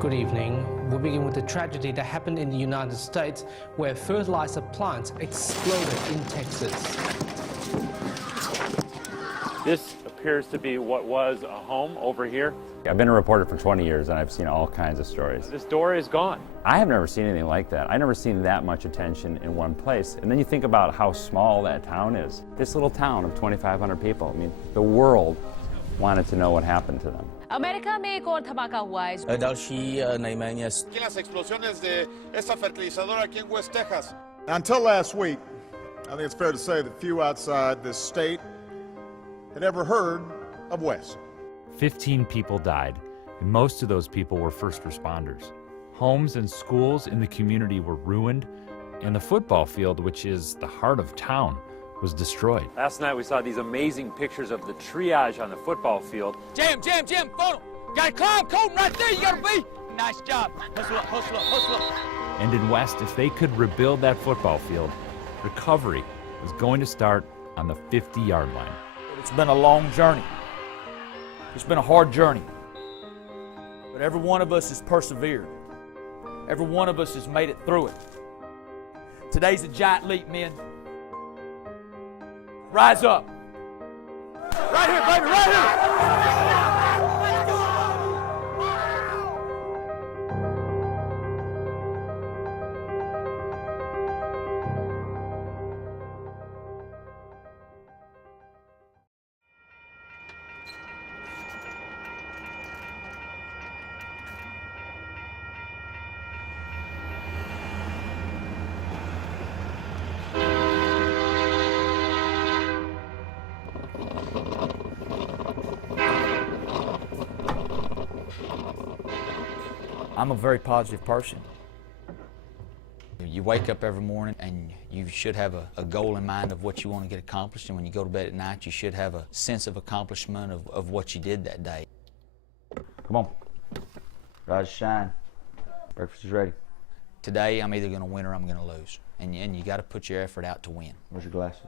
Good evening. We'll begin with the tragedy that happened in the United States where fertilizer plants exploded in Texas. This appears to be what was a home over here. I've been a reporter for 20 years and I've seen all kinds of stories. This door is gone. I have never seen anything like that. I've never seen that much attention in one place. And then you think about how small that town is. This little town of 2,500 people. I mean, the world wanted to know what happened to them. America may go Tamaka-wise. Las explosiones de esta fertilizadora aquí en West Texas. Until last week, I think it's fair to say that few outside this state had ever heard of West. 15 people died, and most of those people were first responders. Homes and schools in the community were ruined, and the football field, which is the heart of town, was destroyed. Last night we saw these amazing pictures of the triage on the football field. Jam, photo. Gotta climb, Colton, right there, you gotta be. Nice job. Hustle up. And in West, if they could rebuild that football field, recovery was going to start on the 50-yard line. It's been a long journey. It's been a hard journey. But every one of us has persevered. Every one of us has made it through it. Today's a giant leap, men. Rise up. Right here, baby, right here. I'm a very positive person. You wake up every morning and you should have a goal in mind of what you want to get accomplished, and when you go to bed at night you should have a sense of accomplishment of what you did that day. Come on. Rise, shine. Breakfast is ready. Today I'm either going to win or I'm going to lose, and you got to put your effort out to win. Where's your glasses?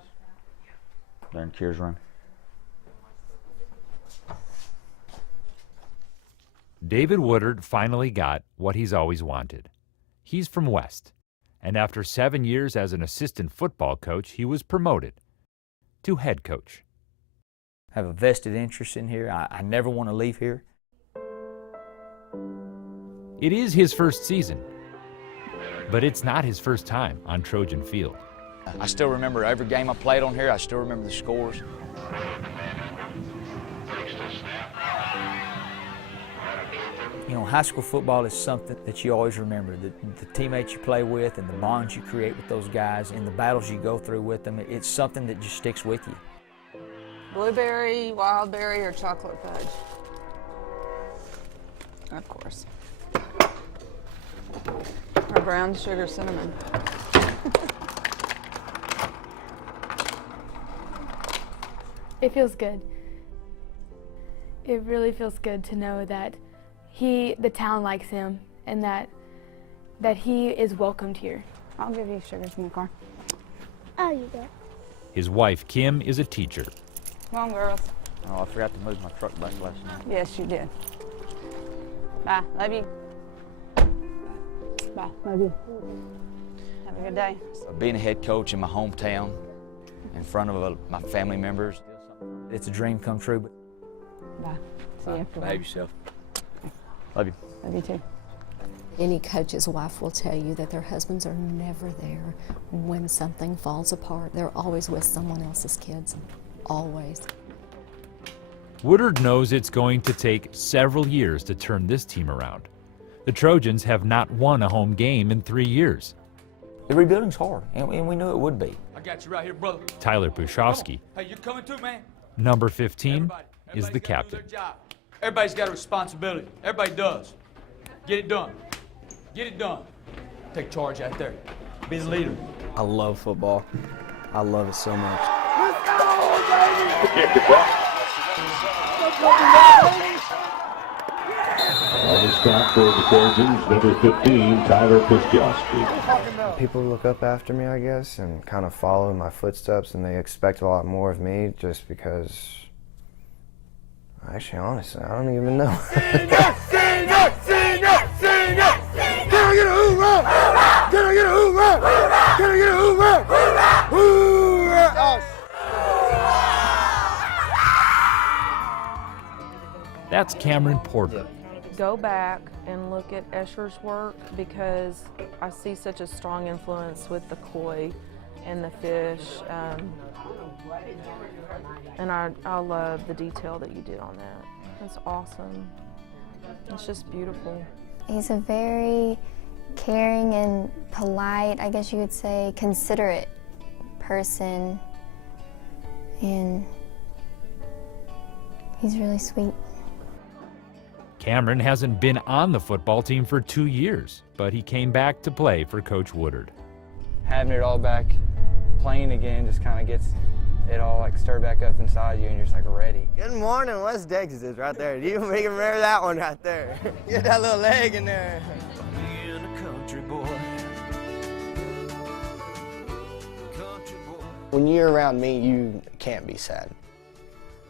They're in Kier's room. David Woodard finally got what he's always wanted. He's from West, and after 7 years as an assistant football coach, he was promoted to head coach. I have a vested interest in here. I never want to leave here. It is his first season, but it's not his first time on Trojan Field. I still remember every game I played on here. I still remember the scores. You know, high school football is something that you always remember. The teammates you play with and the bonds you create with those guys and the battles you go through with them, it's something that just sticks with you. Blueberry, wild berry, or chocolate fudge? Of course. Or brown sugar cinnamon. It feels good. It really feels good to know that the town likes him, and that he is welcomed here. I'll give you sugars in the car. Oh, you go. His wife, Kim, is a teacher. Come on, girls. Oh, I forgot to move my truck back last night. Yes, you did. Bye. Love you. Bye. Love you. Have a good day. Being a head coach in my hometown, in front of my family members, it's a dream come true. Bye. See you after. Behave yourself. Love you. Love you too. Any coach's wife will tell you that their husbands are never there when something falls apart. They're always with someone else's kids, always. Woodard knows it's going to take several years to turn this team around. The Trojans have not won a home game in 3 years. The rebuilding's hard, and we knew it would be. I got you right here, brother. Tyler Pushofsky, Hey, you coming too, man? number 15, Everybody's is the gotta do captain. their job. Everybody's got a responsibility. Everybody does. Get it done. Get it done. Take charge out there. Be the leader. I love football. I love it so much. Let's go, baby! On the stop for the Trojans, number 15, Tyler Pushofsky. People look up after me, I guess, and kind of follow in my footsteps, and they expect a lot more of me just because, actually, honestly, I don't even know. Senior! That's Cameron Porter. Go back and look at Escher's work because I see such a strong influence with the koi and the fish. And I love the detail that you did on that. That's awesome. It's just beautiful. He's a very caring and polite, I guess you would say, considerate person. And he's really sweet. Cameron hasn't been on the football team for 2 years, but he came back to play for Coach Woodard. Having it all back, playing again, just kind of gets it all like stirred back up inside you, and you're just like ready. Good morning, West Texas is right there. You can remember that one right there. Get that little leg in there. Being a country boy. When you're around me, you can't be sad.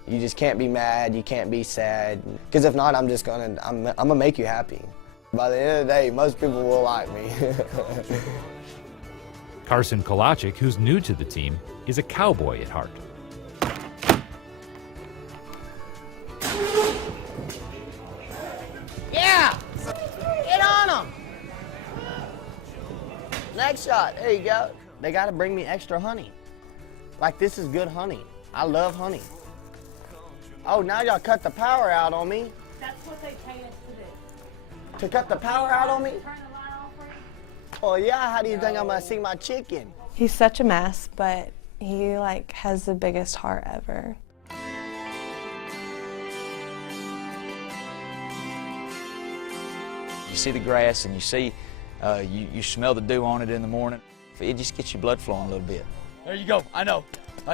You just can't be mad, you can't be sad. Because if not, I'm gonna make you happy. By the end of the day, most people will like me. Carson Kolaczyk, who's new to the team, is a cowboy at heart. Yeah! Get on them! Next shot, there you go. They gotta bring me extra honey. Like, this is good honey. I love honey. Oh, now y'all cut the power out on me. That's what they paid us to do. To cut the power out on me? Turn the light off for you? Oh yeah, how do you think I'm gonna see my chicken? He's such a mess, but he like has the biggest heart ever. You see the grass and you see, you smell the dew on it in the morning. It just gets your blood flowing a little bit. There you go. I know.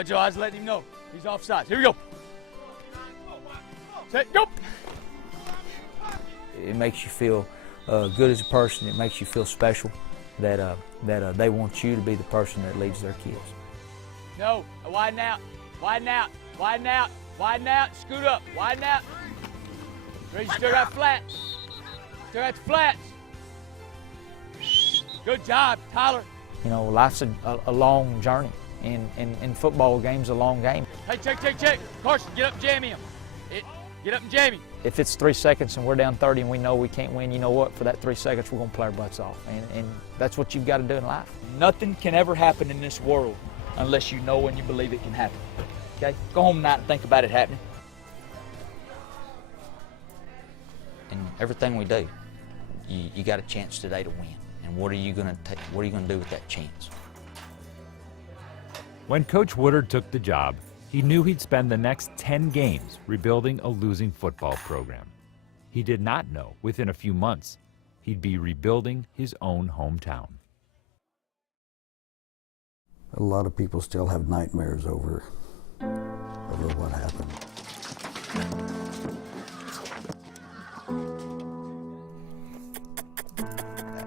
Joe, I was letting him know. He's offside. Here we go. Set, go. It makes you feel good as a person. It makes you feel special that they want you to be the person that leads their kids. No, widen out, widen out, widen out, widen out, scoot up, widen out. Ready, still got flats. Still got the flats. Good job, Tyler. You know, life's a long journey, and football game's a long game. Hey, check. Carson, get up and jam him. Get up and jam him. If it's 3 seconds and we're down 30 and we know we can't win, you know what? For that 3 seconds, we're going to play our butts off. And that's what you've got to do in life. Nothing can ever happen in this world unless you know and you believe it can happen. Okay? Go home tonight and think about it happening. And everything we do, you got a chance today to win. And what are you going to do with that chance? When Coach Woodard took the job, he knew he'd spend the next 10 games rebuilding a losing football program. He did not know, within a few months, he'd be rebuilding his own hometown. A lot of people still have nightmares over what happened.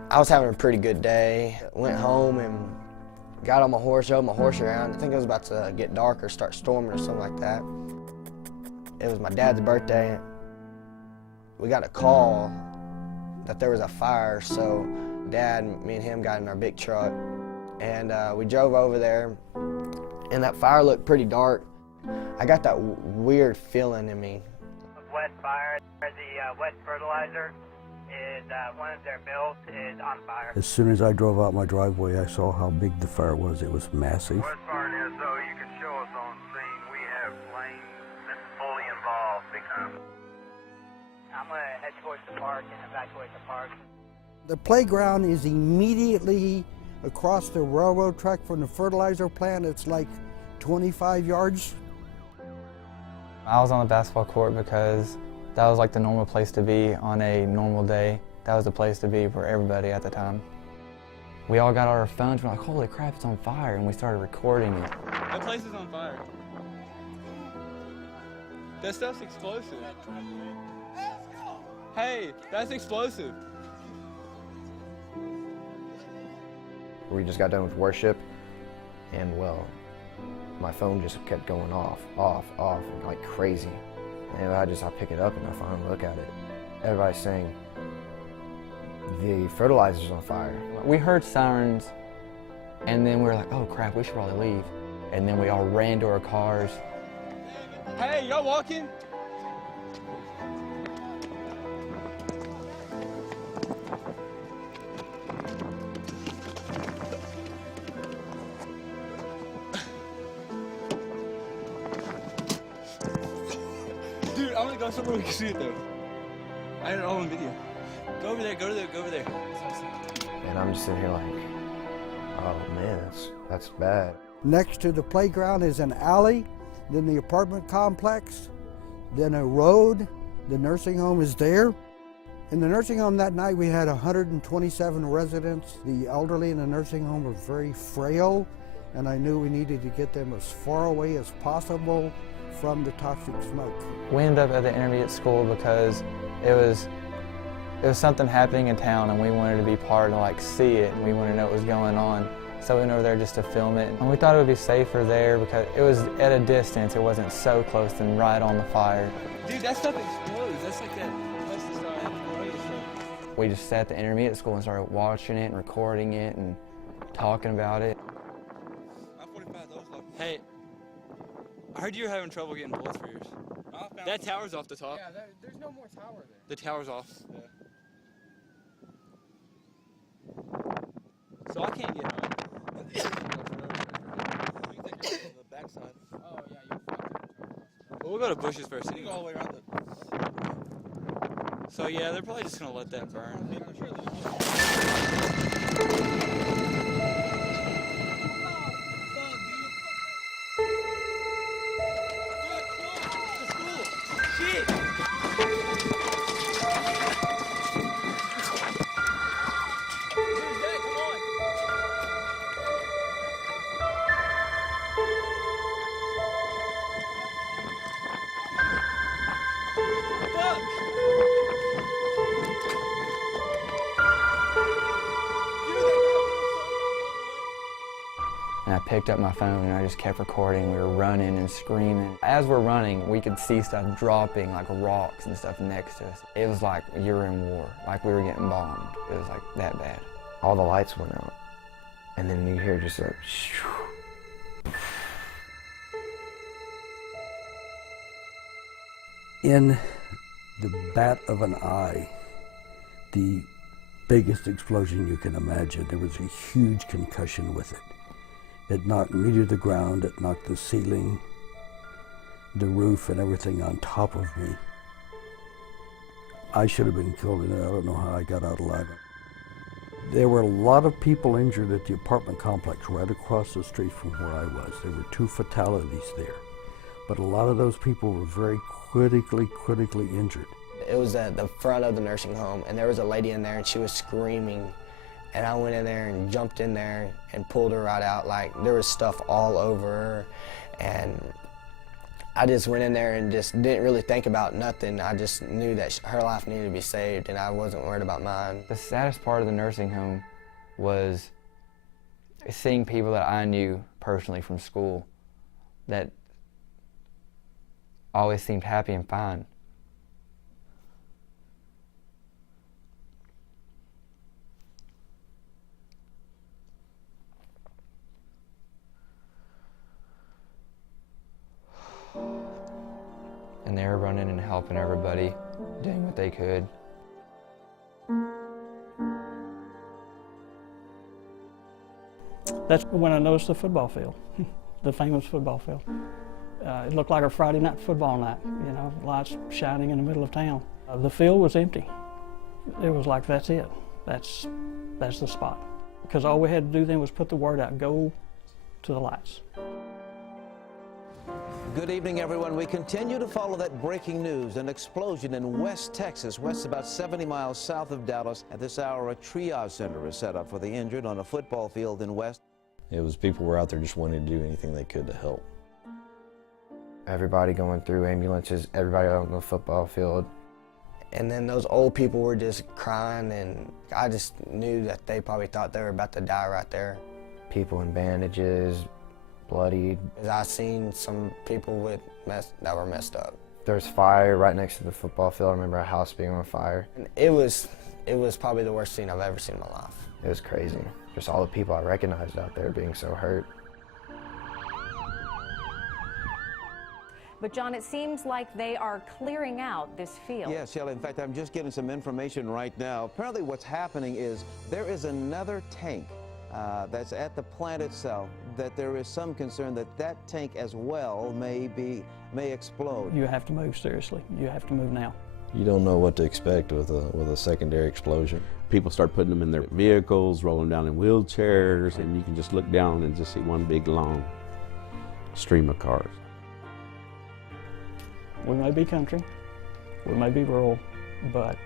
I was having a pretty good day. Went home and got on my horse, rode my horse around. I think it was about to get dark or start storming or something like that. It was my dad's birthday. We got a call that there was a fire, so Dad, me and him got in our big truck, and we drove over there, and that fire looked pretty dark. I got that weird feeling in me. West Fire, the West Fertilizer is one of their mills is on fire. As soon as I drove out my driveway, I saw how big the fire was. It was massive. West Fire is, so you can show us on scene. We have lanes that's fully involved big time. I'm going to head towards the park and evacuate the park. The playground is immediately across the railroad track from the fertilizer plant. It's like 25 yards. I was on the basketball court because that was like the normal place to be on a normal day. That was the place to be for everybody at the time. We all got our phones, we're like, holy crap, it's on fire, and we started recording it. That place is on fire. That stuff's explosive. Hey, that's explosive. We just got done with worship, and well, my phone just kept going off, like crazy. And I pick it up and I finally look at it. Everybody's saying, the fertilizer's on fire. We heard sirens, and then we were like, oh crap, we should probably leave. And then we all ran to our cars. Hey, y'all walking? No, somewhere we can see it though. I had it all on video. Go over there, go over there. And I'm just sitting here like, oh man, that's bad. Next to the playground is an alley, then the apartment complex, then a road. The nursing home is there. In the nursing home that night, we had 127 residents. The elderly in the nursing home were very frail, and I knew we needed to get them as far away as possible from the toxic smoke. We ended up at the intermediate school because it was something happening in town, and we wanted to be part and like see it, and we wanted to know what was going on. So we went over there just to film it. And we thought it would be safer there because it was at a distance. It wasn't so close and right on the fire. Dude, that stuff explodes. That's like that pesticide stuff. We just sat at the intermediate school and started watching it and recording it and talking about it. Hey, I heard you were having trouble getting bullets for yours. That tower's off the top. Yeah, there's no more tower there. The tower's off. Yeah. So I can't get on. The backside. Oh yeah, you'll Well, we'll go to bushes first. You go all the way around it. So yeah, they're probably just gonna let that burn. And I picked up my phone and I just kept recording. We were running and screaming. As we're running, we could see stuff dropping, like rocks and stuff next to us. It was like you were in war, like we were getting bombed. It was like that bad. All the lights went out. And then you hear just like, shoo. In the bat of an eye, the biggest explosion you can imagine. There was a huge concussion with it. It knocked me to the ground, it knocked the ceiling, the roof, and everything on top of me. I should have been killed in it. I don't know how I got out alive. There were a lot of people injured at the apartment complex right across the street from where I was. There were 2 fatalities there. But a lot of those people were very critically injured. It was at the front of the nursing home, and there was a lady in there, and she was screaming. And I went in there and jumped in there and pulled her right out. Like, there was stuff all over her. And I just went in there and just didn't really think about nothing. I just knew that her life needed to be saved, and I wasn't worried about mine. The saddest part of the nursing home was seeing people that I knew personally from school that always seemed happy and fine. And they were running and helping everybody, doing what they could. That's when I noticed the football field, the famous football field. It looked like a Friday night football night, you know, lights shining in the middle of town. The field was empty. It was like, that's it. That's the spot. Because all we had to do then was put the word out, go to the lights. Good evening, everyone. We continue to follow that breaking news, an explosion in West Texas. West, about 70 miles south of Dallas. At this hour, a triage center is set up for the injured on a football field in West. It was people were out there just wanting to do anything they could to help. Everybody going through, ambulances, everybody out on the football field. And then those old people were just crying, and I just knew that they probably thought they were about to die right there. People in bandages, bloodied. I seen some people that were messed up. There's fire right next to the football field. I remember a house being on fire. And it was probably the worst scene I've ever seen in my life. It was crazy. Just all the people I recognized out there being so hurt. But John, it seems like they are clearing out this field. Yes, Shelley. In fact, I'm just getting some information right now. Apparently what's happening is there is another tank that's at the plant itself. that there is some concern that that tank as well may explode. You have to move seriously. You have to move now. You don't know what to expect with a secondary explosion. People start putting them in their vehicles, rolling down in wheelchairs, and you can just look down and just see one big long stream of cars. We may be country, we may be rural, but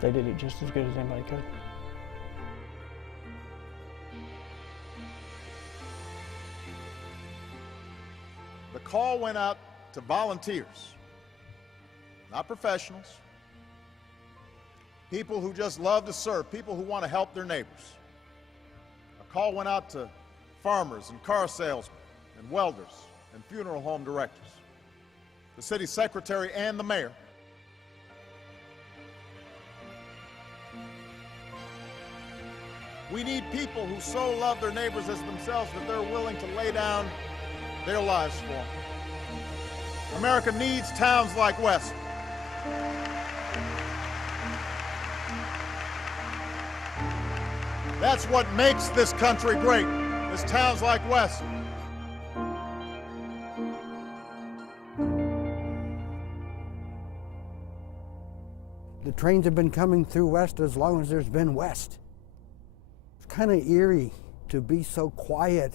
they did it just as good as anybody could. The call went out to volunteers, not professionals, people who just love to serve, people who want to help their neighbors. A call went out to farmers and car salesmen and welders and funeral home directors, the city secretary and the mayor. We need people who so love their neighbors as themselves that they're willing to lay down their lives for them. America needs towns like West. That's what makes this country great, is towns like West. The trains have been coming through West as long as there's been West. It's kind of eerie to be so quiet.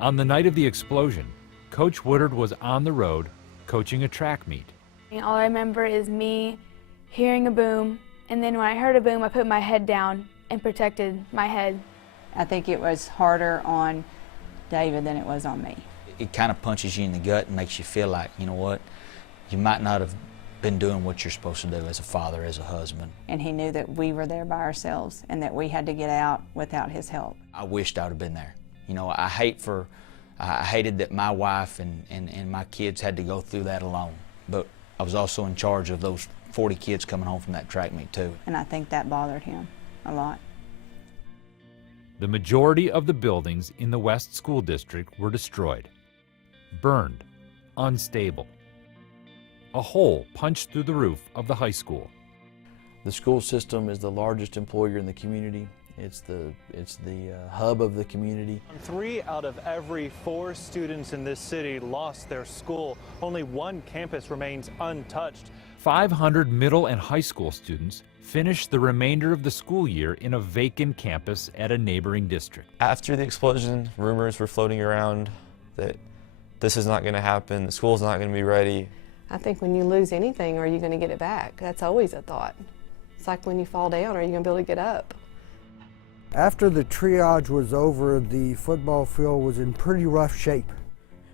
On the night of the explosion, Coach Woodard was on the road coaching a track meet. All I remember is me hearing a boom, and then when I heard a boom, I put my head down and protected my head. I think it was harder on David than it was on me. It kind of punches you in the gut and makes you feel like, you know what, you might not have been doing what you're supposed to do as a father, as a husband. And he knew that we were there by ourselves and that we had to get out without his help. I wished I would have been there. You know, I hated that my wife and my kids had to go through that alone. But I was also in charge of those 40 kids coming home from that track meet too. And I think that bothered him a lot. The majority of the buildings in the West School District were destroyed, burned, unstable. A hole punched through the roof of the high school. The school system is the largest employer in the community. It's the hub of the community. 3 out of every 4 students in this city lost their school. Only one campus remains untouched. 500 middle and high school students finished the remainder of the school year in a vacant campus at a neighboring district. After the explosion, rumors were floating around that this is not going to happen, the school's not going to be ready. I think when you lose anything, are you going to get it back? That's always a thought. It's like when you fall down, are you going to be able to get up? After the triage was over, the football field was in pretty rough shape.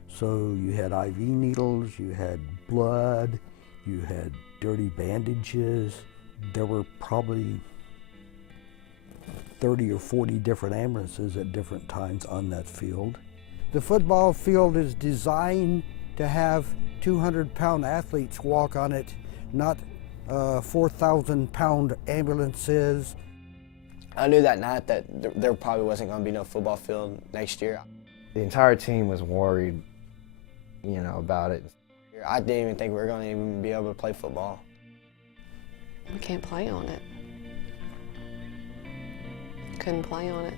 So you had IV needles, you had blood, you had dirty bandages. There were probably 30 or 40 different ambulances at different times on that field. The football field is designed to have 200-pound athletes walk on it, not 4,000-pound ambulances. I knew that night that there probably wasn't going to be no football field next year. The entire team was worried, you know, about it. I didn't even think we were going to even be able to play football. We can't play on it. Couldn't play on it.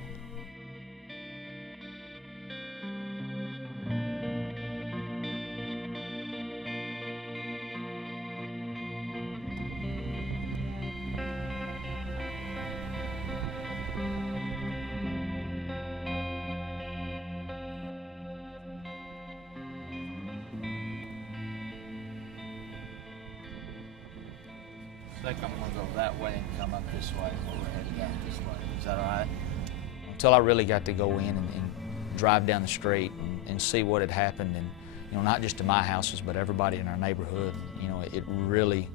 I think I'm going to go that way and come up this way while we're headed out this way. Is that all right? Until I really got to go in and drive down the street and see what had happened, and you know, not just to my houses, but everybody in our neighborhood. You know, it really,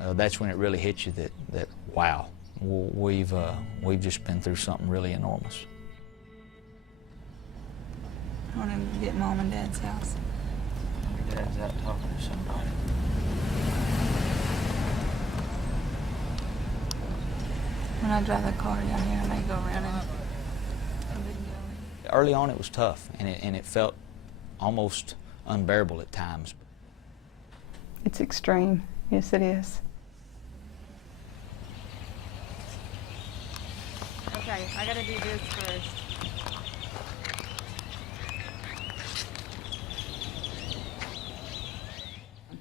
that's when it really hits you that wow, we've just been through something really enormous. I want to get Mom and Dad's house. Your dad's out talking to somebody. When I drive the car down here, I may go around and Early on, it was tough, and it felt almost unbearable at times. it's extreme. Yes, it is. Okay, I gotta do this first.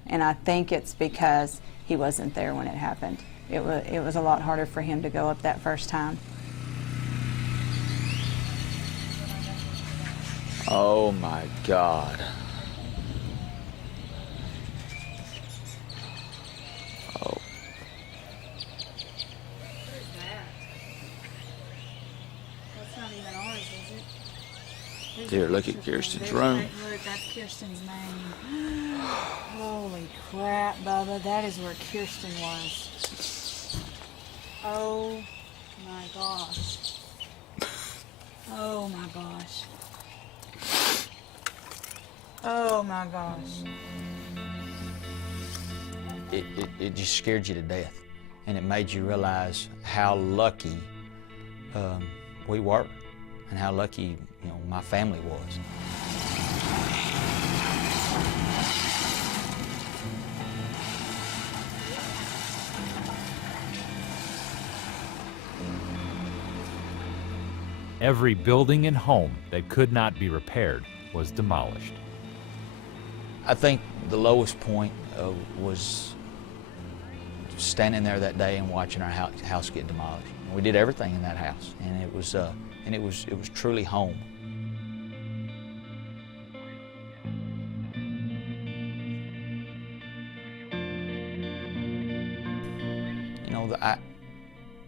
And I think it's because he wasn't there when it happened. It was a lot harder for him to go up that first time. Oh my God. Oh. That's not even ours, is it? Here, look at Kirsten's room. Look, that's Kirsten's name. Holy crap, Bubba, that is where Kirsten was. Oh my gosh. Oh my gosh. Oh my gosh. It just scared you to death, and it made you realize how lucky we were, and how lucky my family was. Every building and home that could not be repaired was demolished. I think the lowest point was standing there that day and watching our house get demolished. We did everything in that house, and it was truly home.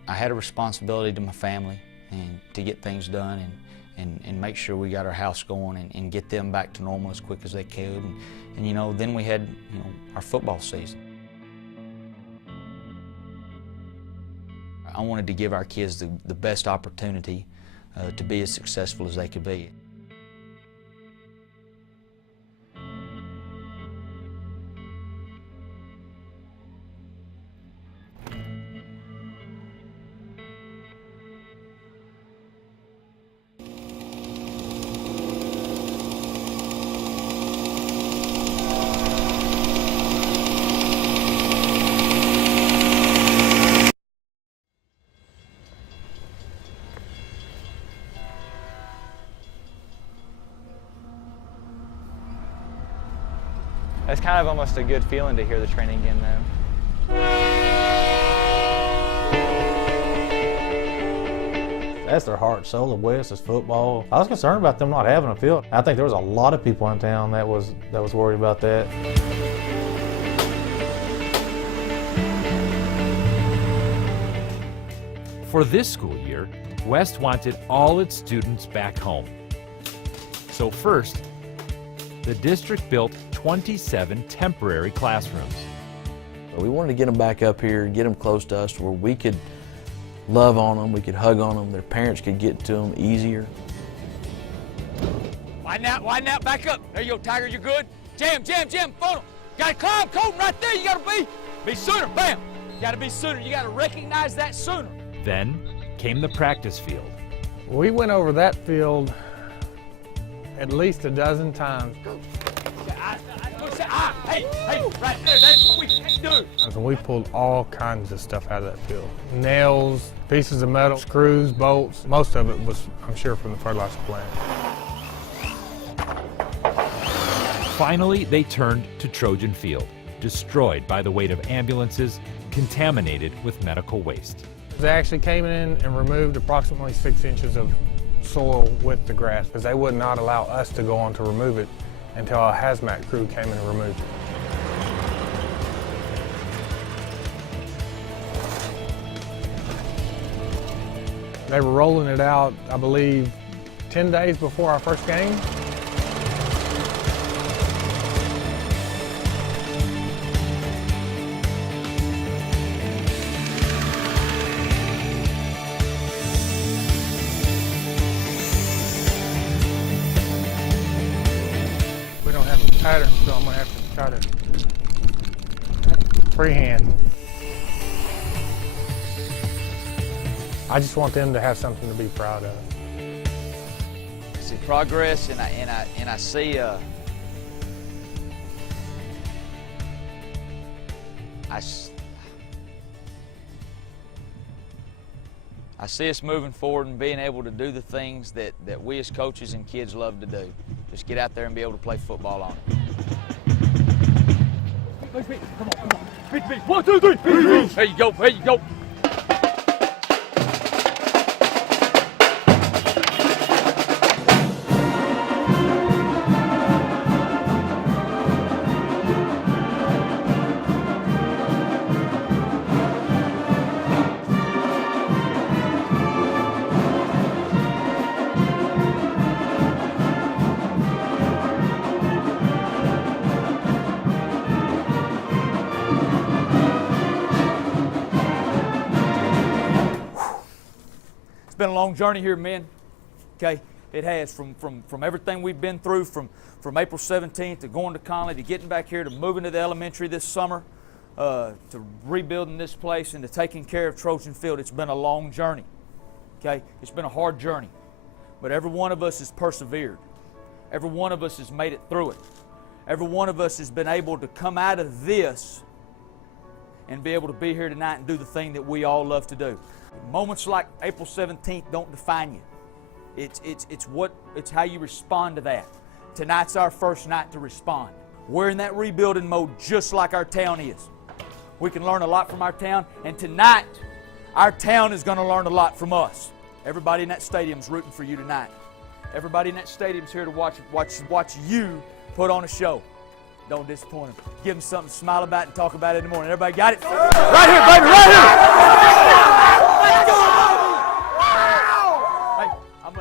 I had a responsibility to my family and to get things done and make sure we got our house going and get them back to normal as quick as they could. And then we had our football season. I wanted to give our kids the best opportunity to be as successful as they could be. It's kind of almost a good feeling to hear the training again, though. That's their heart and soul of West is football. I was concerned about them not having a field. I think there was a lot of people in town that was worried about that. For this school year, West wanted all its students back home. So first, the district built 27 temporary classrooms. We wanted to get them back up here, get them close to us where we could love on them, we could hug on them, their parents could get to them easier. Widen out, back up. There you go, Tiger, you're good. Jam, funnel. Gotta climb, Colton, right there. You gotta be sooner, bam. You gotta be sooner, you gotta recognize that sooner. Then came the practice field. We went over that field at least a dozen times. Hey, right there, that's what we can do. And we pulled all kinds of stuff out of that field. Nails, pieces of metal, screws, bolts. Most of it was, I'm sure, from the fertilizer plant. Finally, they turned to Trojan Field, destroyed by the weight of ambulances, contaminated with medical waste. They actually came in and removed approximately 6 inches of soil with the grass because they would not allow us to go on to remove it until a hazmat crew came in and removed it. They were rolling it out, I believe, 10 days before our first game. freehand. I just want them to have something to be proud of. I see progress, and I see I see us moving forward and being able to do the things that we as coaches and kids love to do. Just get out there and be able to play football on it. Come on. Beat. 1, 2, 3. There you go. It's been a long journey here, men. Okay, it has, from everything we've been through, from April 17th to going to Conley to getting back here to moving to the elementary this summer, to rebuilding this place and to taking care of Trojan Field. It's been a long journey. Okay, it's been a hard journey, but every one of us has persevered. Every one of us has made it through it. Every one of us has been able to come out of this and be able to be here tonight and do the thing that we all love to do. Moments like April 17th don't define you. It's how you respond to that. Tonight's our first night to respond. We're in that rebuilding mode just like our town is. We can learn a lot from our town, and tonight our town is going to learn a lot from us. Everybody in that stadium's rooting for you tonight. Everybody in that stadium's here to watch you put on a show. Don't disappoint them. Give them something to smile about and talk about it in the morning. Everybody got it? Right here, baby, right here!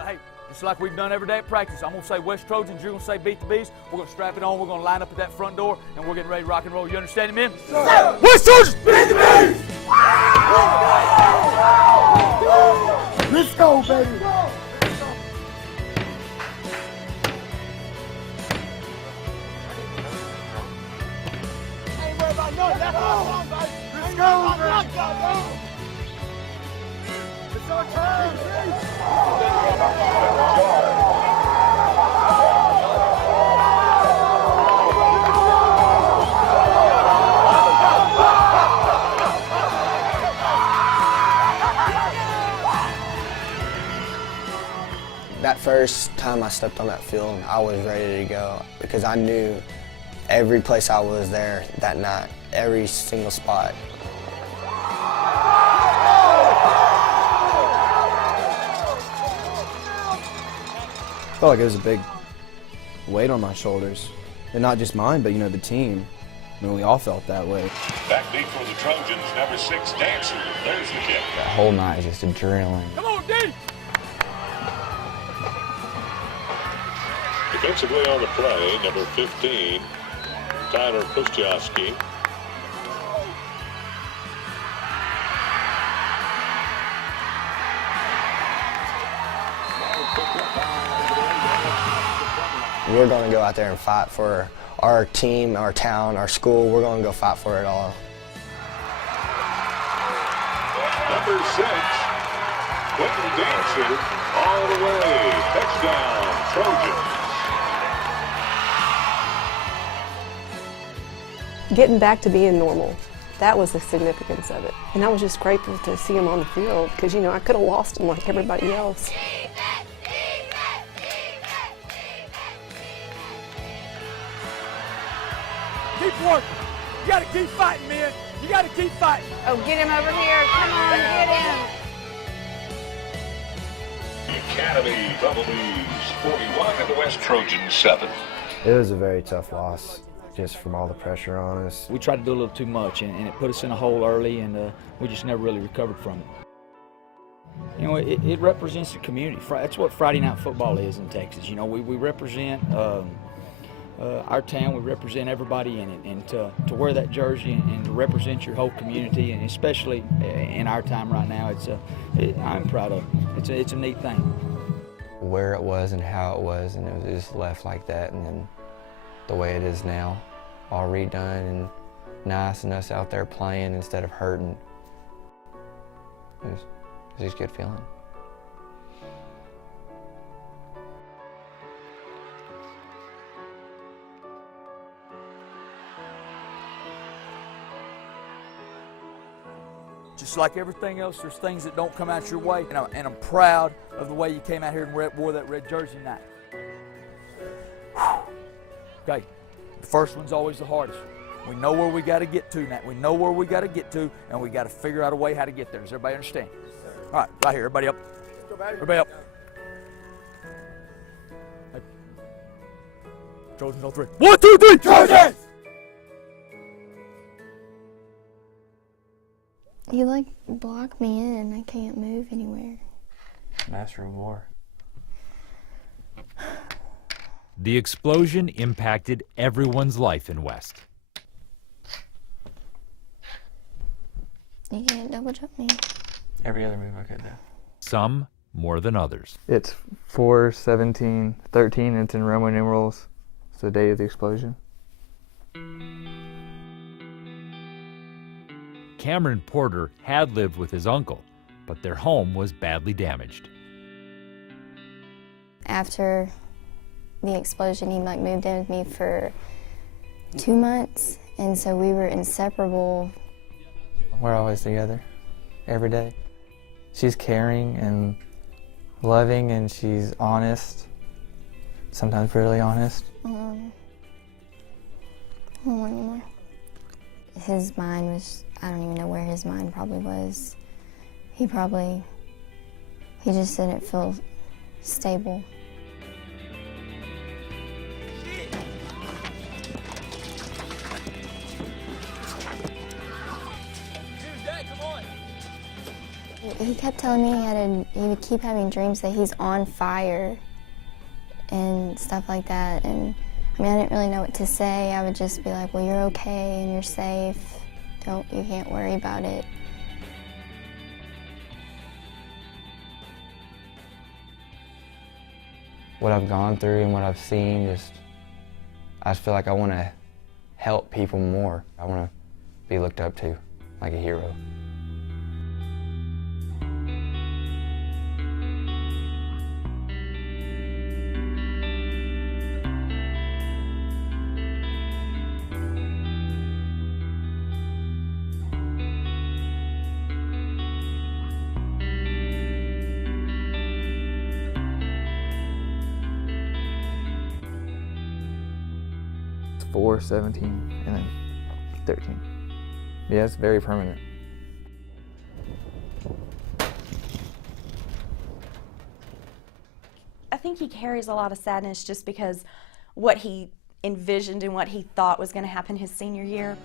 Hey, just like we've done every day at practice, I'm going to say West Trojans, you're going to say Beat the Bees. We're going to strap it on, we're going to line up at that front door, and we're getting ready to rock and roll. You understand it, men? Sir. West Trojans, Beat the Bees! Let's go, baby! Let's go! It's our turn! That first time I stepped on that field, I was ready to go because I knew every place I was there that night, every single spot. I felt like it was a big weight on my shoulders, and not just mine, but the team. I mean, we all felt that way. Backbeat for the Trojans, number 6, Dancer. There's the kick. That whole night is just adrenaline. Come on, D! Defensively on the play, number 15, Tyler Puszczowski. We're going to go out there and fight for our team, our town, our school. We're going to go fight for it all. Number 6, Quentin Dancer, all the way. Touchdown, Trojans. Getting back to being normal, that was the significance of it. And I was just grateful to see him on the field because, I could have lost him like everybody else. Keep working. You got to keep fighting, man. You got to keep fighting. Oh, get him over here. Come on, get him. Academy Bumblebees 41 and the West Trojans 7. It was a very tough loss, just from all the pressure on us. We tried to do a little too much, and it put us in a hole early, and we just never really recovered from it. It represents the community. That's what Friday night football is in Texas. We represent our town, we represent everybody in it, and to wear that jersey and to represent your whole community, and especially in our time right now, I'm proud of it. It's a neat thing. Where it was and how it was, and it was just left like that, and then the way it is now, all redone, and nice and us out there playing instead of hurting. It was just a good feeling. Just like everything else, there's things that don't come out your way, and I'm proud of the way you came out here and wore that red jersey tonight. Okay, the first one's always the hardest. We know where we got to get to now. We know where we got to get to, and we got to figure out a way how to get there. Does everybody understand? All right, right here, everybody up. Everybody up. Hey. Trojans on 3. 1, 2, 3, Trojans! You like block me in. I can't move anywhere. Master of War. The explosion impacted everyone's life in West. You can't double jump me. Every other move I could do. Some more than others. It's 4/17/13. It's in Roman numerals. It's the day of the explosion. Cameron Porter had lived with his uncle, but their home was badly damaged. After the explosion, he moved in with me for 2 months, and so we were inseparable. We're always together, every day. She's caring and loving, and she's honest, sometimes brutally honest. I don't want anymore. His mind was, I don't even know where his mind probably was. He just didn't feel stable. He kept telling me he would keep having dreams that he's on fire and stuff like that. And I mean, I didn't really know what to say. I would just be like, well, you're okay and you're safe. You can't worry about it. What I've gone through and what I've seen, I just feel like I want to help people more. I want to be looked up to like a hero. It's 4/17 and then 13. Yeah, it's very permanent. I think he carries a lot of sadness just because what he envisioned and what he thought was going to happen his senior year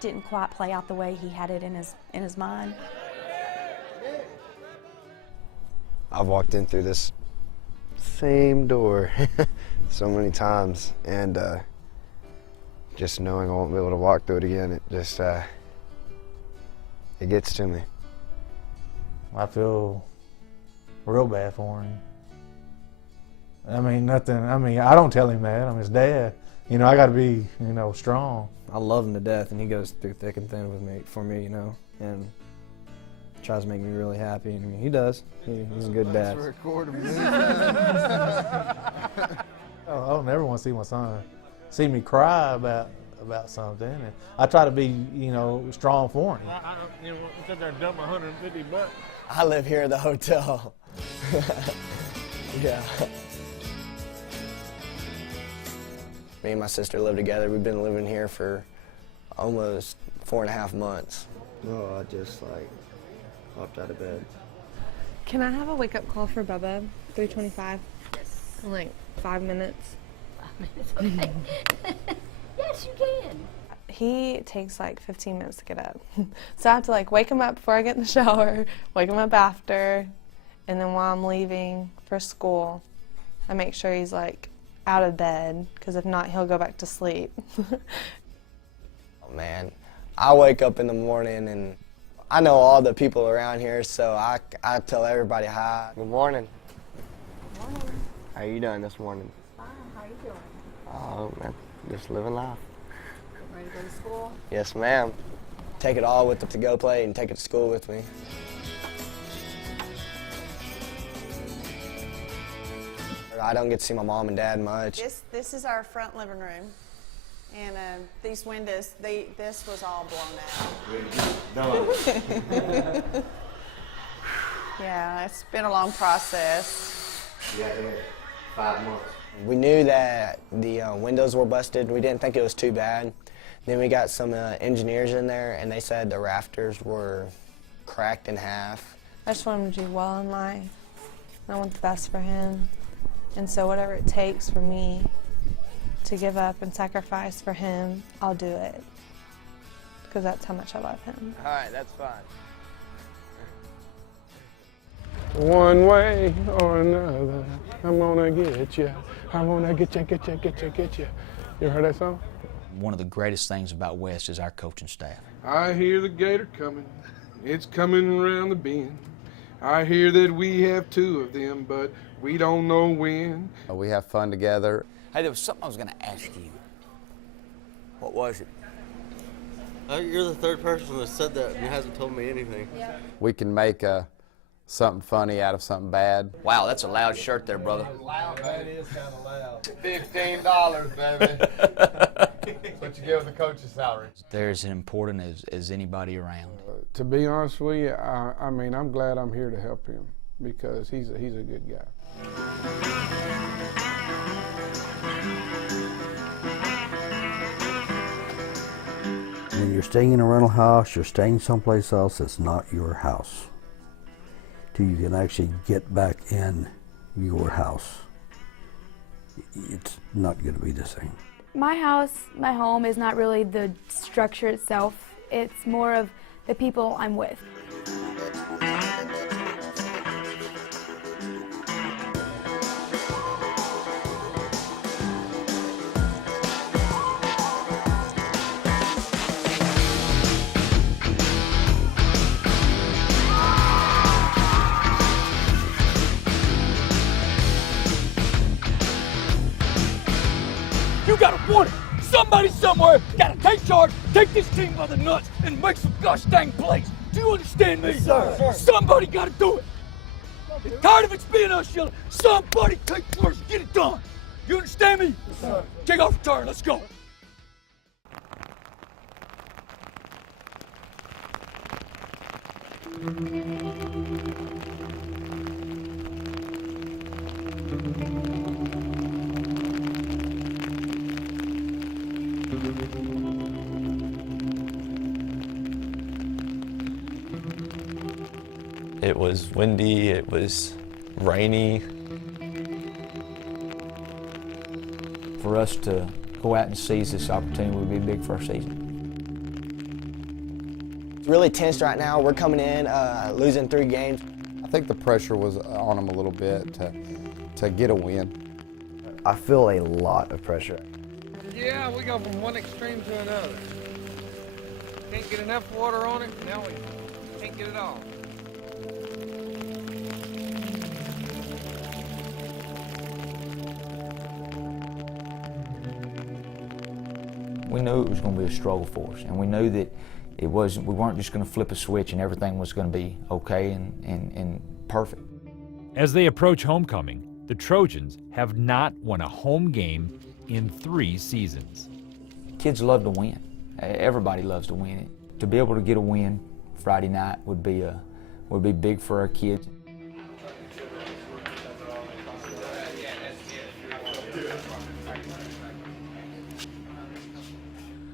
didn't quite play out the way he had it in his mind. I've walked in through this same door so many times, and just knowing I won't be able to walk through it again, it just it gets to me. I feel real bad for him. I mean, I don't tell him that. I'm his dad. You know, I got to be, strong. I love him to death, and he goes through thick and thin for me, and tries to make me really happy. I mean, he does. He's a good dad. I don't ever want to see my son see me cry about something, and I try to be, strong for him. I sit there and dump $150. I live here at the hotel. Yeah. Me and my sister live together. We've been living here for almost 4.5 months. Oh, I just popped out of bed. Can I have a wake-up call for Bubba? 3:25. Yes. In like 5 minutes. 5 minutes. Okay. Yes, you can. He takes like 15 minutes to get up. So I have to wake him up before I get in the shower, wake him up after, and then while I'm leaving for school, I make sure he's out of bed, because if not, he'll go back to sleep. Oh man, I wake up in the morning and I know all the people around here, so I tell everybody hi. Good morning. Good morning. How are you doing this morning? Fine. How are you doing? Oh man, just living life. Ready to go to school? Yes, ma'am. Take it all with the to-go plate and take it to school with me. I don't get to see my mom and dad much. This is our front living room. And these windows, this was all blown out. Yeah, it's been a long process. Yeah, 5 months. We knew that the windows were busted. We didn't think it was too bad. Then we got some engineers in there, and they said the rafters were cracked in half. I just want him to do well in life. I want the best for him. And so whatever it takes for me to give up and sacrifice for him, I'll do it. Because that's how much I love him. All right, that's fine. One way or another, I'm gonna get you. I'm gonna get you. You heard that song? One of the greatest things about West is our coaching staff. I hear the gator coming. It's coming around the bend. I hear that we have 2 of them, but we don't know when. We have fun together. Hey, there was something I was going to ask you. What was it? You're the third person that said that and hasn't told me anything. Yeah. We can make something funny out of something bad. Wow, that's a loud shirt there, brother. That is kind of loud. $15, baby. What you get with the coach's salary. They're as important as anybody around. To be honest with you, I mean, I'm glad I'm here to help him because he's a good guy. When you're staying in a rental house, you're staying someplace else that's not your house. Till you can actually get back in your house, it's not going to be the same. My house, my home, is not really the structure itself. It's more of the people I'm with. You gotta want it. Somebody somewhere gotta take charge, take this team by the nuts, and make some gosh dang plays. Do you understand me? Yes, sir. Somebody gotta do it. I'm tired of it being us yelling. Somebody take first, get it done. You understand me? Yes, sir. Take off your turn, let's go. It was windy, it was rainy. For us to go out and seize this opportunity would be big for our season. It's really tense right now. We're coming in, losing 3 games. I think the pressure was on them a little bit to get a win. I feel a lot of pressure. Yeah, we go from one extreme to another. Can't get enough water on it, now we can't get it all. We knew it was going to be a struggle for us, and we knew that we weren't just going to flip a switch and everything was going to be okay and perfect. As they approach homecoming, the Trojans have not won a home game in 3 seasons. Kids love to win. Everybody loves to win it. To be able to get a win Friday night would be big for our kids.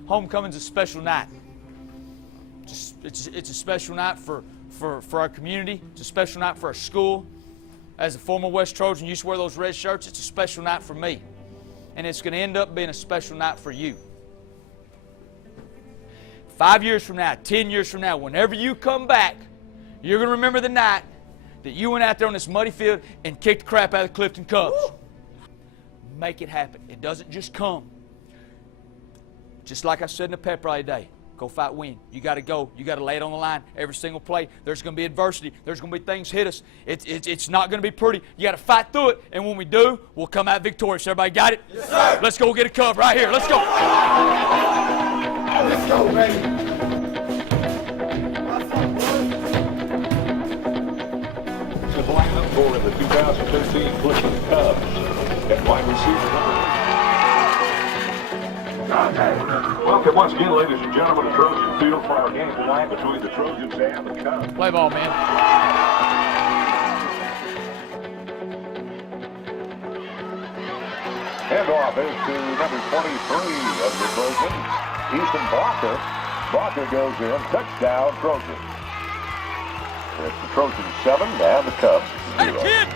Homecoming's a special night. It's a special night for our community. It's a special night for our school. As a former West Trojan, used to wear those red shirts. It's a special night for me. And it's going to end up being a special night for you. 5 years from now, 10 years from now, whenever you come back, you're going to remember the night that you went out there on this muddy field and kicked the crap out of the Clifton Cubs. Woo! Make it happen. It doesn't just come. Just like I said in the pep rally today, go fight, win. You got to go. You got to lay it on the line every single play. There's going to be adversity. There's going to be things hit us. It's not going to be pretty. You got to fight through it, and when we do, we'll come out victorious. Everybody got it? Yes, sir. Let's go get a cup right here. Let's go. Let's go, baby. The lineup for the 2013 Cleveland Cubs. At wide receiver Welcome once again, ladies and gentlemen, to Trojan Field for our game tonight between the Trojans and the Cubs. Play ball, man. Handoff is to number 23 of the Trojans, Easton Blocker. Blocker goes in, touchdown Trojans. It's the Trojans 7 and the Cubs 0. Hey, kid!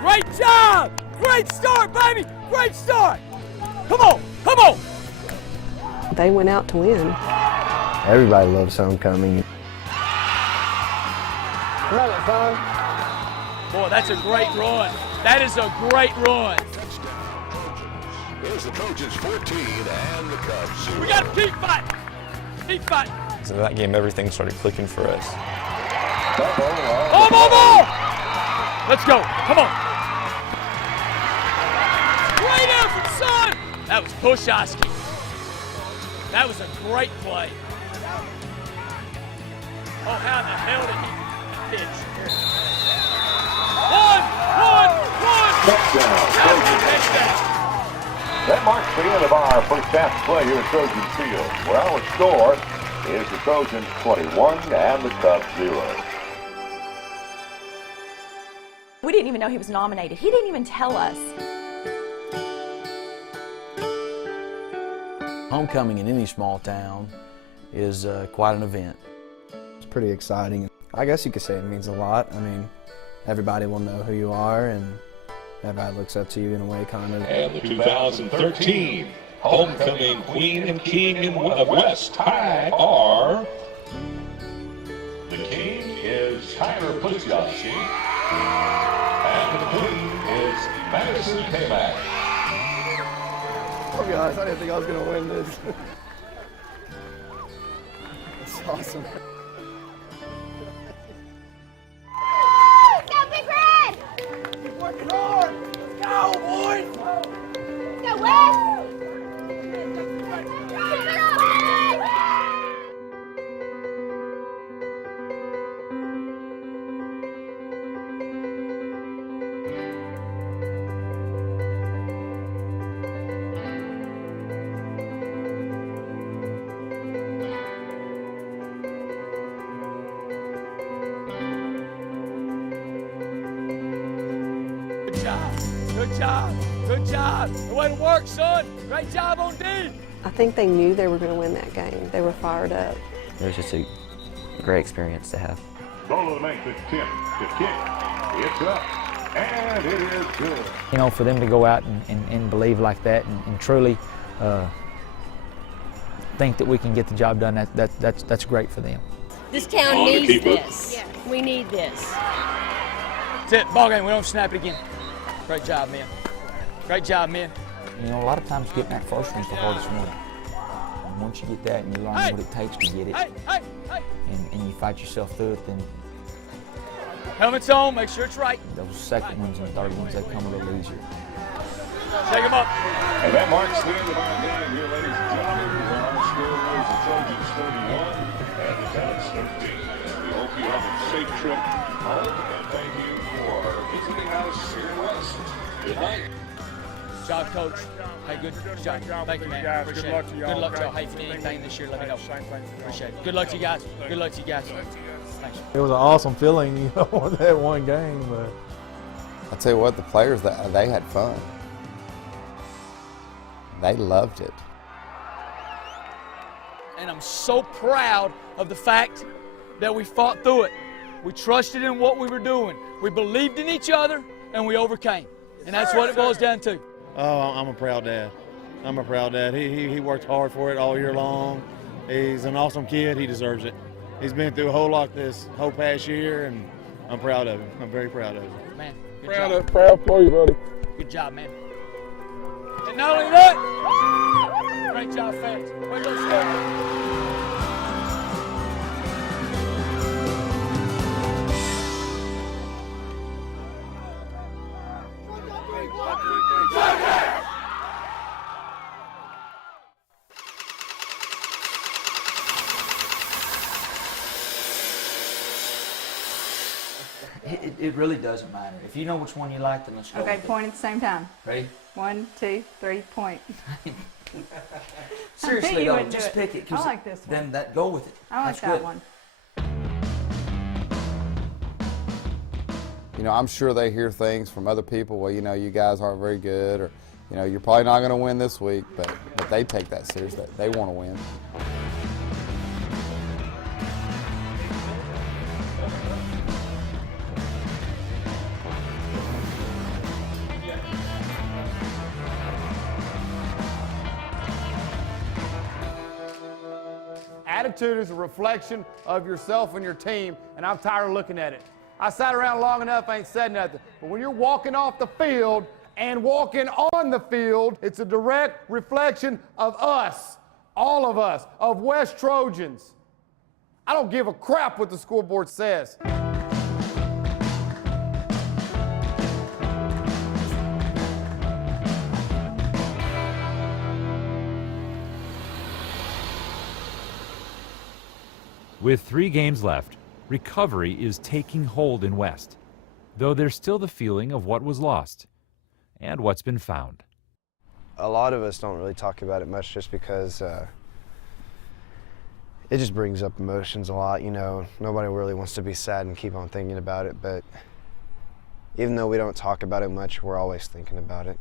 Great job! Great start, baby! Great start! Come on! Come on! They went out to win. Everybody loves homecoming. Love it, son. Boy, that's a great run. That is a great run. Here's the Trojans 14 and the Cubs 0. We got to keep fighting. Keep fighting. So in that game, everything started clicking for us. Ball! Let's go. Come on. Great effort, son. That was Pushowski. That was a great play. Oh, how in the hell did he pitch? One. Touchdown. That marks the end of our first half play here at Trojan Field, where our score is the Trojans 21 and the Cubs 0. We didn't even know he was nominated. He didn't even tell us. Homecoming in any small town is quite an event. It's pretty exciting. I guess you could say it means a lot. I mean, everybody will know who you are and everybody looks up to you in a way, kind of. And the 2013 Homecoming Queen and King of West High are... The King is Tyler Pushowski, and the Queen is Madison K-Mac. Oh gosh, I didn't think I was going to win this. That's awesome. Let's go, Big Red! Keep working hard. Let's go, boys. Let's go, West! Keep it up, Good job. The way to work, son. Great job on D. I think they knew they were going to win that game. They were fired up. It was just a great experience to have. Bolo to make the tip. The kick. It's up. And it is good. You know, for them to go out and believe like that and truly think that we can get the job done, that's great for them. This town needs this. Yeah. We need this. That's it. Ball game. We don't snap it again. Great job, man. Great job, man. You know, a lot of times getting that first one's the hardest one. And once you get that and you learn what it takes to get it, and you fight yourself through it, then helmets on, make sure it's right. Those second ones and third ones, they come a little easier. Shake them up. And that marks the end of our game here, ladies and gentlemen. Our score is the Trojans 31 and the Cubs 13. We hope you have a safe trip home, and thank you for visiting us here in West. Good night. Good job, Coach. Hey, good job. Thank you, man. Appreciate it. Good luck to y'all. Hey, if you need anything this year, let me know. Appreciate it. Good luck to you guys. Good luck to you guys. Thanks. It was an awesome feeling, you know, that one game. But I tell you what, the players, they had fun. They loved it. And I'm so proud of the fact that we fought through it. We trusted in what we were doing. We believed in each other, and we overcame. And that's what it boils down to. Oh, I'm a proud dad. I'm a proud dad. He worked hard for it all year long. He's an awesome kid. He deserves it. He's been through a whole lot this whole past year, and I'm proud of him. I'm very proud of him. Man, good Proud job. for you, buddy. Good job, man. And not only that, great job, fans. Way to go, Scott. It really doesn't matter. If you know which one you like, then let's go. Okay, with point at the same time. Ready? 1, 2, 3, point. Seriously, you though, wouldn't do just it. pick it. 'Cause I like this one. Then go with it. I like That's that good. one. You know, I'm sure they hear things from other people. Well, you know, you guys aren't very good, or you know, you're probably not going to win this week. But they take that serious. They want to win. Attitude is a reflection of yourself and your team, and I'm tired of looking at it. I sat around long enough, I ain't said nothing. But when you're walking off the field and walking on the field, it's a direct reflection of us, all of us, of West Trojans. I don't give a crap what the scoreboard says. With 3 games left, recovery is taking hold in West, though there's still the feeling of what was lost and what's been found. A lot of us don't really talk about it much just because it just brings up emotions a lot, you know. Nobody really wants to be sad and keep on thinking about it, but even though we don't talk about it much, we're always thinking about it.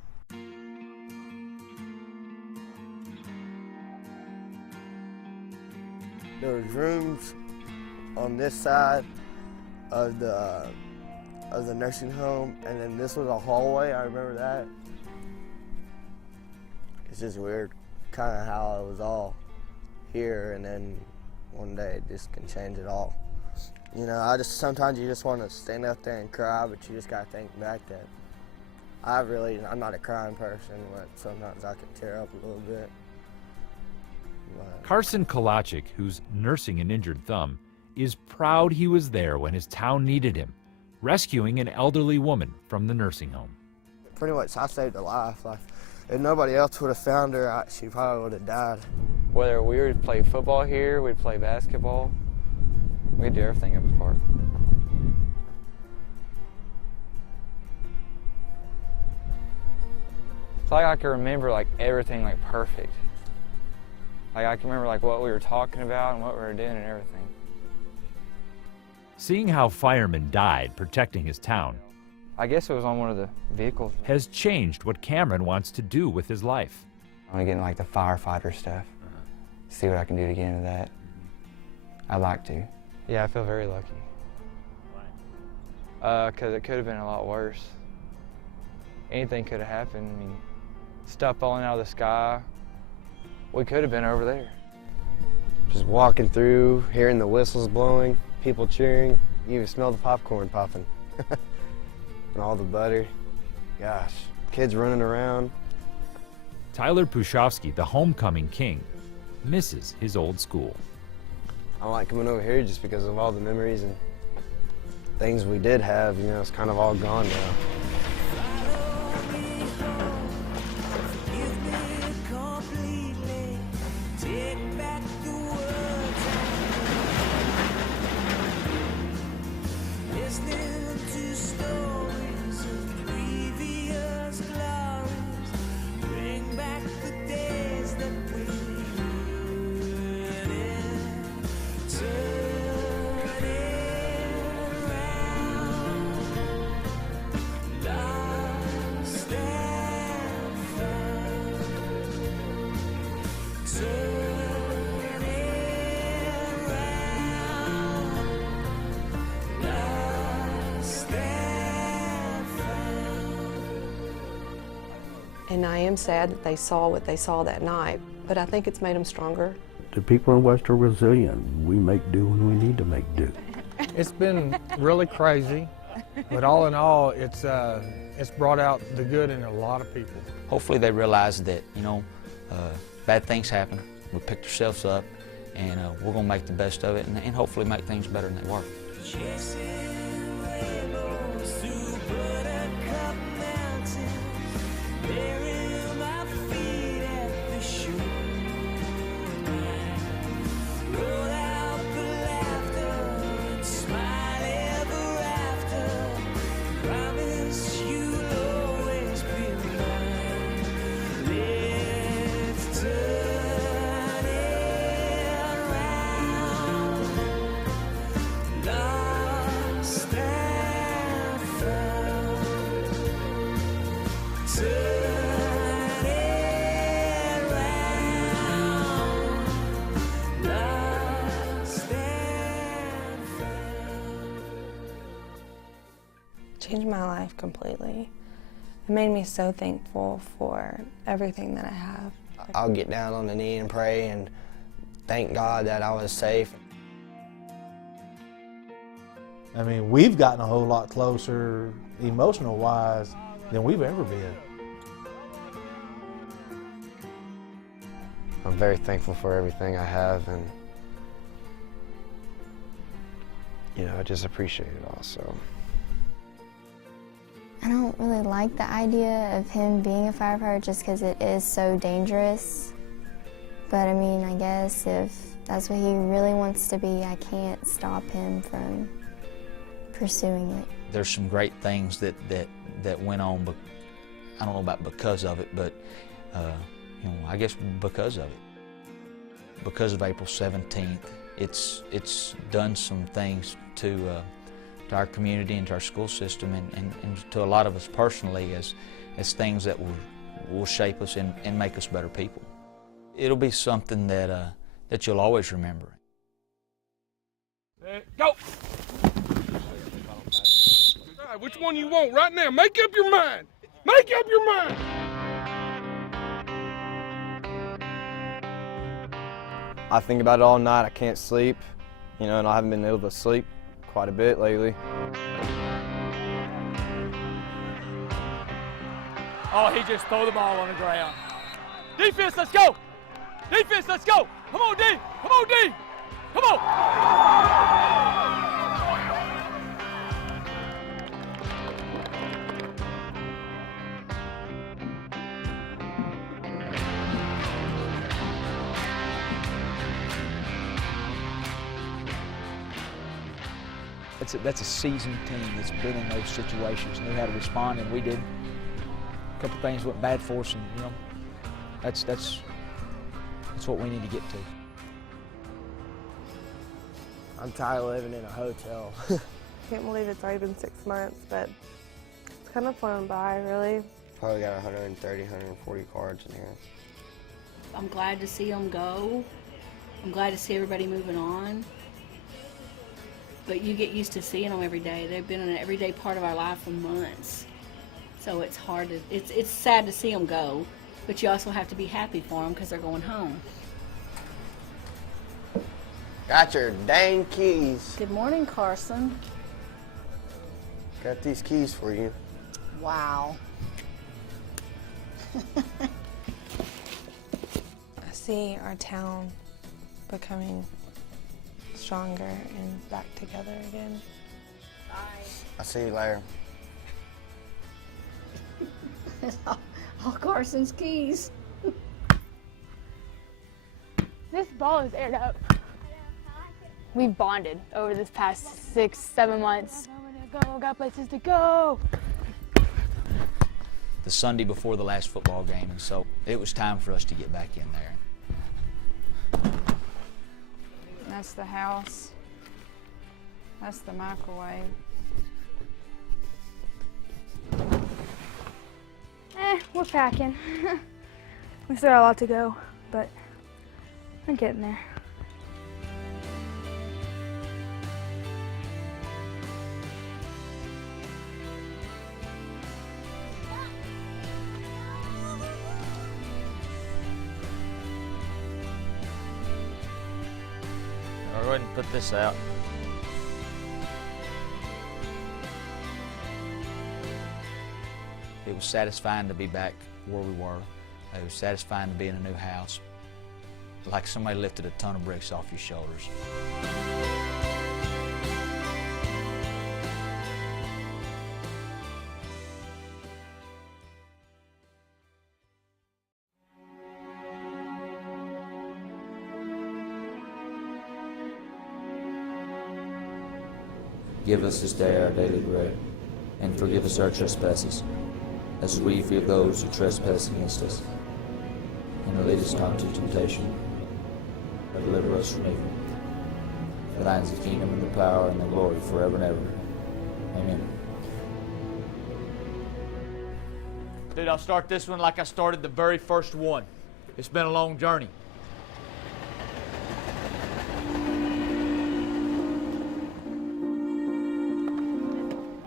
There was rooms on this side of the nursing home, and then this was a hallway. I remember that. It's just weird, kind of how it was all here, and then one day it just can change it all. You know, sometimes you just want to stand up there and cry, but you just got to think back that I'm not a crying person, but sometimes I can tear up a little bit. Carson Kolaczyk, who's nursing an injured thumb, is proud he was there when his town needed him, rescuing an elderly woman from the nursing home. Pretty much, I saved her life. Like, if nobody else would have found her, she probably would have died. Whether we would play football here, we'd play basketball, we'd do everything at the park. It's like I can remember like everything like perfect. Like I can remember like what we were talking about and what we were doing and everything. Seeing how firemen died protecting his town, I guess it was on one of the vehicles, has changed what Cameron wants to do with his life. I want to get into like the firefighter stuff, see what I can do to get into that. I'd like to. Yeah, I feel very lucky. Why? Because it could have been a lot worse. Anything could have happened. I mean, stuff falling out of the sky. We could have been over there. Just walking through, hearing the whistles blowing, people cheering, you even smell the popcorn popping. And all the butter. Gosh, kids running around. Tyler Pushofsky, the homecoming king, misses his old school. I like coming over here just because of all the memories and things we did have. You know, it's kind of all gone now. And I am sad that they saw what they saw that night, but I think it's made them stronger. The people in West are resilient. We make do when we need to make do. It's been really crazy, but all in all, it's brought out the good in a lot of people. Hopefully they realize that, you know, bad things happen. We picked ourselves up, and we're going to make the best of it and hopefully make things better than they were. changed my life completely. It made me so thankful for everything that I have. I'll get down on the knee and pray and thank God that I was safe. I mean, we've gotten a whole lot closer, emotional-wise, than we've ever been. I'm very thankful for everything I have, and you know, I just appreciate it all. So I don't really like the idea of him being a firefighter just because it is so dangerous. But I mean, I guess if that's what he really wants to be, I can't stop him from pursuing it. There's some great things that went on, but I don't know about because of it, but you know, I guess because of it. Because of April 17th, it's done some things to our community and to our school system, and to a lot of us personally as things that will shape us and make us better people. It'll be something that you'll always remember. Go! All right, which one you want right now? Make up your mind. Make up your mind. I think about it all night. I can't sleep, you know, and I haven't been able to sleep quite a bit lately. Oh, he just threw the ball on the ground. Defense, let's go! Defense, let's go! Come on, D! Come on, D! Come on! That's a seasoned team that's been in those situations, knew how to respond, and we did. A couple things went bad for us, and you know, that's what we need to get to. I'm tired of living in a hotel. Can't believe it's already been 6 months, but it's kind of flown by, really. Probably got 130, 140 cards in here. I'm glad to see them go. I'm glad to see everybody moving on. But you get used to seeing them every day. They've been an everyday part of our life for months. So it's hard to, it's sad to see them go, but you also have to be happy for them because they're going home. Got your dang keys. Good morning, Carson. Got these keys for you. Wow. I see our town becoming stronger and back together again. I'll see you later. All Carson's keys. This ball is aired up. We've bonded over this past 6-7 months. Got places to go. The Sunday before the last football game, and so it was time for us to get back in there. That's the house. That's the microwave. We're packing. We still got a lot to go, but I'm getting there. I'll go ahead and put this out. It was satisfying to be back where we were. It was satisfying to be in a new house. Like somebody lifted a ton of bricks off your shoulders. Give us this day our daily bread, and forgive us our trespasses, as we forgive those who trespass against us. And lead us not into temptation, but deliver us from evil. For thine is the kingdom, and the power, and the glory, forever and ever. Amen. Dude, I'll start this one like I started the very first one. It's been a long journey.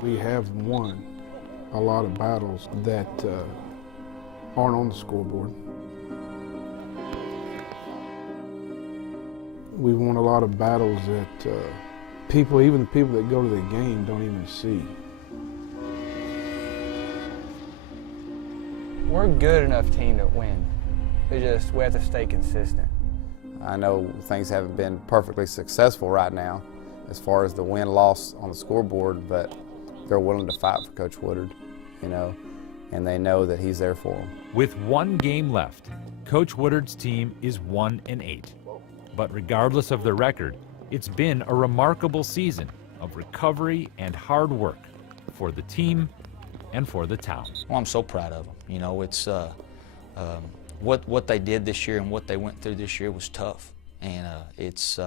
We have won a lot of battles that aren't on the scoreboard. We've won a lot of battles that people, even the people that go to the game, don't even see. We're a good enough team to win. We have to stay consistent. I know things haven't been perfectly successful right now as far as the win-loss on the scoreboard, but they're willing to fight for Coach Woodard, you know, and they know that he's there for them. With one game left, Coach Woodard's team is 1-8. But regardless of their record, it's been a remarkable season of recovery and hard work for the team and for the town. Well, I'm so proud of them. You know, it's what they did this year and what they went through this year was tough, and it's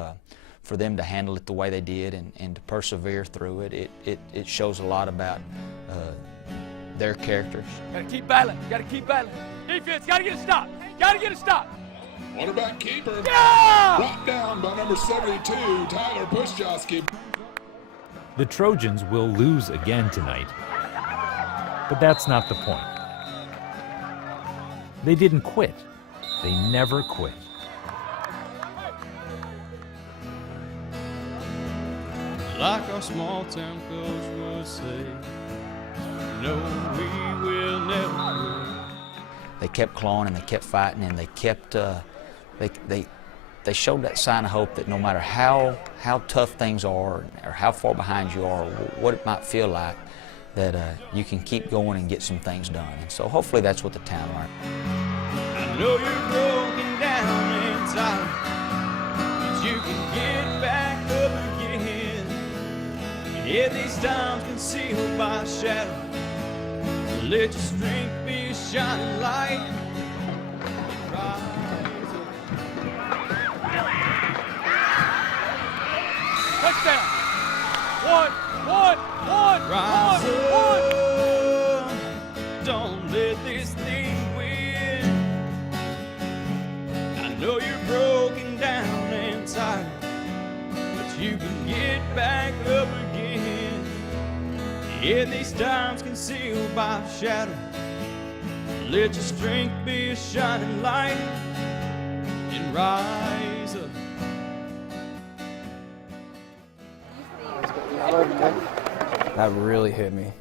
for them to handle it the way they did and to persevere through it. It shows a lot about their characters. Got to keep battling. Got to keep battling. Defense, got to get a stop. Got to get a stop. Quarterback keeper. Yeah! Brought down by number 72, Tyler Puszczowski. The Trojans will lose again tonight, but that's not the point. They didn't quit. They never quit. Like our small town coach would say, no, we will never quit. They kept clawing and they kept fighting and they kept they showed that sign of hope that no matter how tough things are or how far behind you are, or what it might feel like, that you can keep going and get some things done. And so hopefully that's what the town learned. I know you're broken down inside, but you can get back up again. Yeah, these times concealed by shadow, let your strength be a shining light. Touchdown. One. Rise up. Don't let this thing win. I know you're broken down and tired, but you can get back up again. Yeah, these times concealed by shadow, let your strength be a shining light and rise up. That really hit me.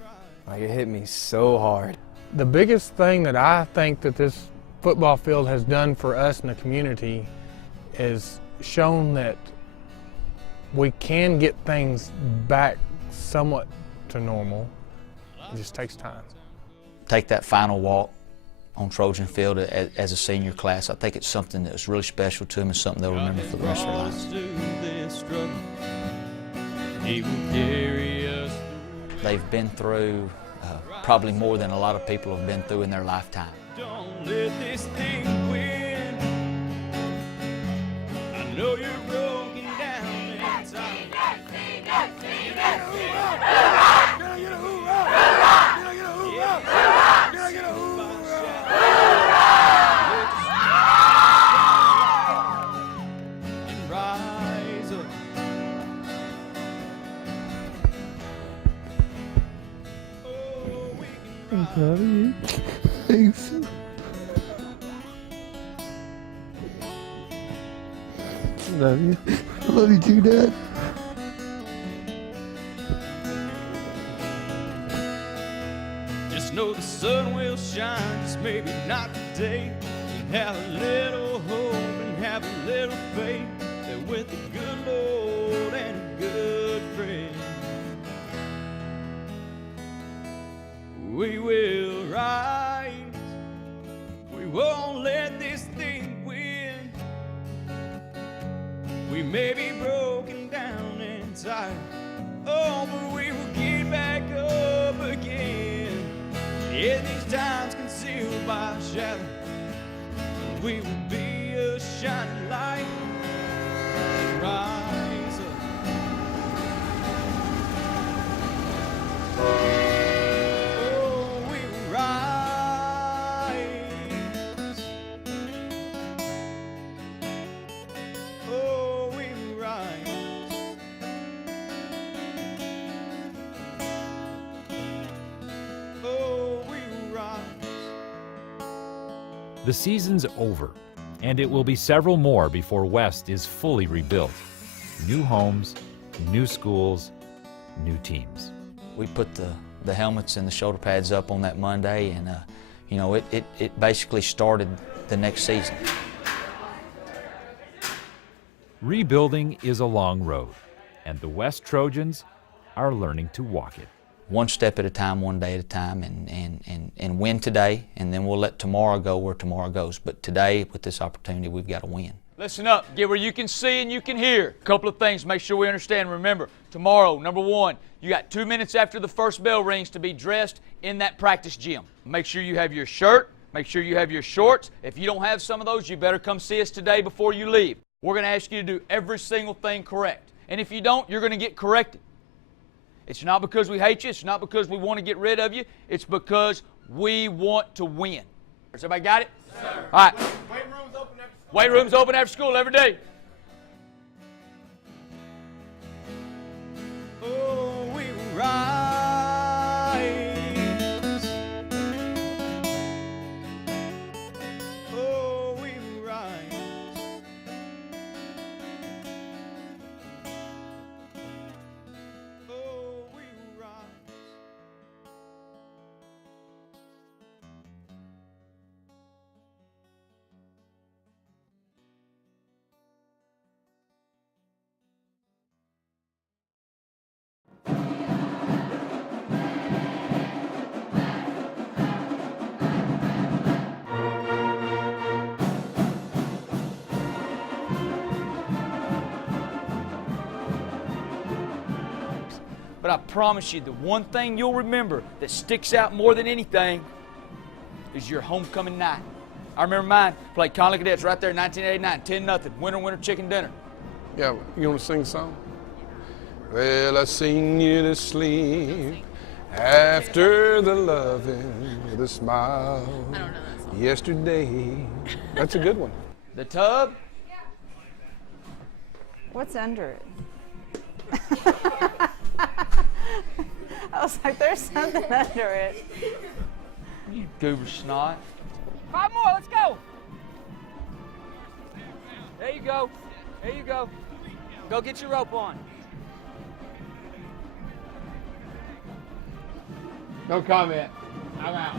Like, it hit me so hard. The biggest thing that I think that this football field has done for us in the community is shown that we can get things back somewhat to normal. It just takes time. Take that final walk on Trojan Field as a senior class. I think it's something that's really special to them and something they'll remember for the rest of their lives. He will carry us. They've been through probably more than a lot of people have been through in their lifetime. Don't let this thing win. I know you're broken down inside. And rise up. I'm proud of you. Thanks. Love you. I love you too, Dad. Just know the sun will shine, just maybe not today. And have a little hope and have a little faith that with a good Lord and a good friend, we will rise. We won't let this thing win. We may be broken down and tired, oh, but we will get back up again. Yeah, these times concealed by shadow, we will be a shining light and rise up. Oh, we will rise. Oh, we will rise. The season's over, and it will be several more before West is fully rebuilt. New homes, new schools, new teams. We put the helmets and the shoulder pads up on that Monday, and you know, it basically started the next season. Rebuilding is a long road, and the West Trojans are learning to walk it. One step at a time, one day at a time, and win today, and then we'll let tomorrow go where tomorrow goes. But today, with this opportunity, we've got to win. Listen up, get where you can see and you can hear. A couple of things, make sure we understand. Remember, tomorrow, number one, you got 2 minutes after the first bell rings to be dressed in that practice gym. Make sure you have your shirt, make sure you have your shorts. If you don't have some of those, you better come see us today before you leave. We're going to ask you to do every single thing correct. And if you don't, you're going to get corrected. It's not because we hate you, it's not because we want to get rid of you, it's because we want to win. Has everybody got it? Yes, sir. All right. Weight room's open after school every day. Oh, we rise. Oh, we rise. Oh, we rise. But I promise you, the one thing you'll remember that sticks out more than anything is your homecoming night. I remember mine, played Conley Cadets right there in 1989, 10-0, winner, chicken dinner. Yeah, you want to sing a song? Well, I sing you to sleep after the loving with a smile. I don't know that song. Yesterday. That's a good one. The tub. What's under it? I was like, there's something under it. You goober snot. 5 more, let's go. There you go. There you go. Go get your rope on. No comment. I'm out.